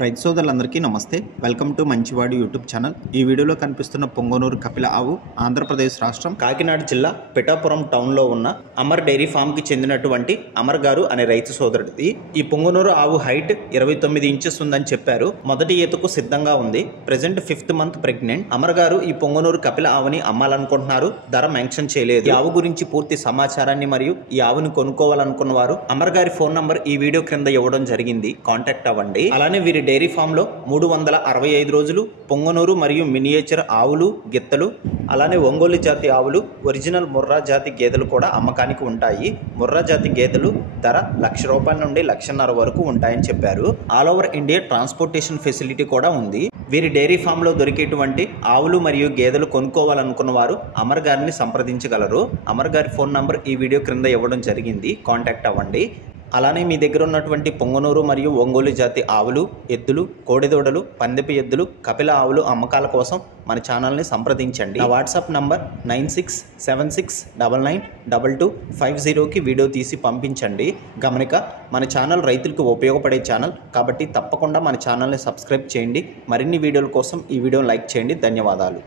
రైతు సోదరులందరికీ నమస్తే. వెల్కమ్ టు మంచివాడు యూట్యూబ్ ఛానల్. ఈ వీడియోలో కనిపిస్తున్న పొంగనూరు కపిల ఆవు ఆంధ్రప్రదేశ్ రాష్ట్రం కాకినాడ జిల్లా పిఠాపురం టౌన్లో ఉన్న అమర్ డైరీ ఫామ్కి చెందినటువంటి అమర్ గారు అనే రైతు సోదరుడిది. ఈ పొంగనూరు ఆవు హైట్ 29 ఇంచెస్ ఉందని చెప్పారు. మొదటి ఈతకు సిద్ధంగా ఉంది. Present 5th month pregnant. Amar గారు ఈ పొంగనూరు కపిల ఆవుని అమ్మాలనుకుంటున్నారు. ధర మెన్షన్ చేయలేదు. ఈ ఆవు గురించి పూర్తి సమాచారాన్ని మరియు ఈ ఆవుని కొనుక్కోవాలనుకున్న వారు అమర్ గారి ఫోన్ నంబర్ ఈ వీడియో క్రింద ఇవ్వడం జరిగింది. కాంటాక్ట్ అవ్వండి. అలానే వీరి డైరీ ఫామ్ లో 365 రోజులు పొంగనూరు మరియు మినియేచర్ ఆవులు, గిత్తలు, అలానే ఒంగోలు జాతి ఆవులు, ఒరిజినల్ ముర్రా జాతి గేదెలు కూడా అమ్మకానికి ఉంటాయి. ముర్రా జాతి గేదెలు ధర ₹1,00,000 నుండి ₹1,50,000 వరకు ఉంటాయని చెప్పారు. All over India transportation facility కూడా ఉంది. వీరి డైరీ ఫామ్ లో దొరికేటువంటి ఆవులు మరియు గేదెలు కొనుక్కోవాలనుకున్న వారు అమర్ గారిని సంప్రదించగలరు. అమర్ గారి ఫోన్ నంబర్ ఈ వీడియో క్రింద ఇవ్వడం జరిగింది. కాంటాక్ట్ అవ్వండి. అలానే మీ దగ్గర ఉన్నటువంటి పొంగనూరు మరియు ఒంగోలు జాతి ఆవులు, ఎద్దులు, కోడెదూడలు, పందెపు ఎద్దులు, కపిల ఆవులు అమ్మకాల కోసం మన ఛానల్ని సంప్రదించండి. నా వాట్సాప్ నంబర్ 9676992250కి వీడియో తీసి పంపించండి. గమనిక, మన ఛానల్ రైతులకు ఉపయోగపడే ఛానల్ కాబట్టి తప్పకుండా మన ఛానల్ని సబ్స్క్రైబ్ చేయండి. మరిన్ని వీడియోల కోసం ఈ వీడియోని లైక్ చేయండి. ధన్యవాదాలు.